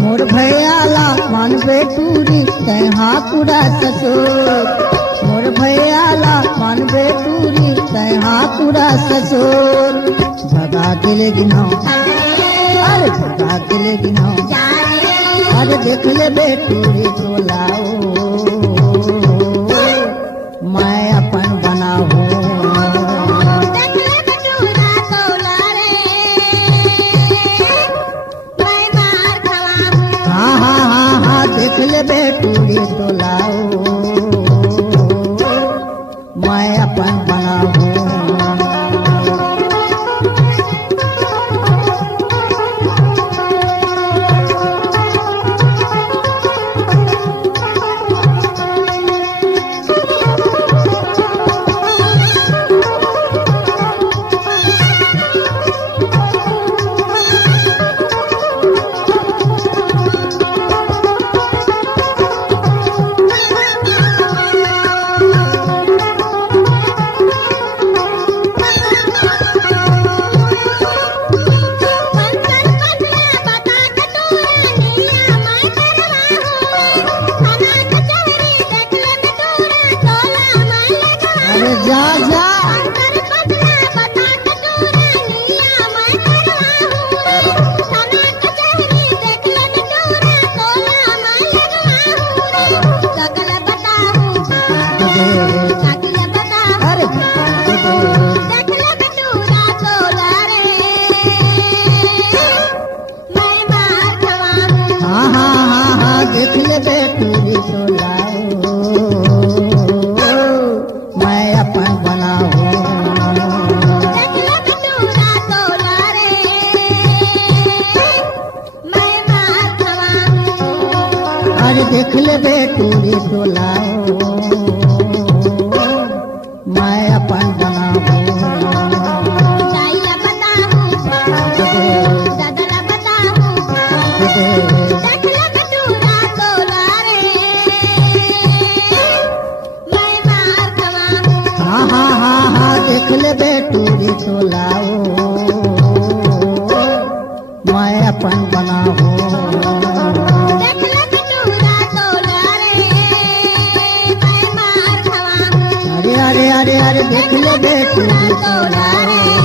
मोर भैयाला मानबे टूरी तैहा पूरा ससुर, मोर भैयाला मानबे टूरी तैहा पूरा ससुर। भगा दिले गिनाओ, अरे भगा दिले गिनाओ, अरे देख ले बेटूरी टोलाओ, मैं अपन बनाओ। देख ले बेटूरी टोलाओ, मैं अपन बनाऊं। देख ले बेटूरी टोलाओ मैं अपन बनाऊं दाइला बताऊं दादला बताऊं देख ले बेटूरा तोला रे मैं मार खवाऊं हाँ हाँ हाँ हाँ देख ले बेटूरी टोलाओ मैं अपन बनाऊं देख ले बेटूरा तोला रे मैं मार खवाऊं अरे अरे अरे अरे देख ले बेटूरी तोला टोलाओ रे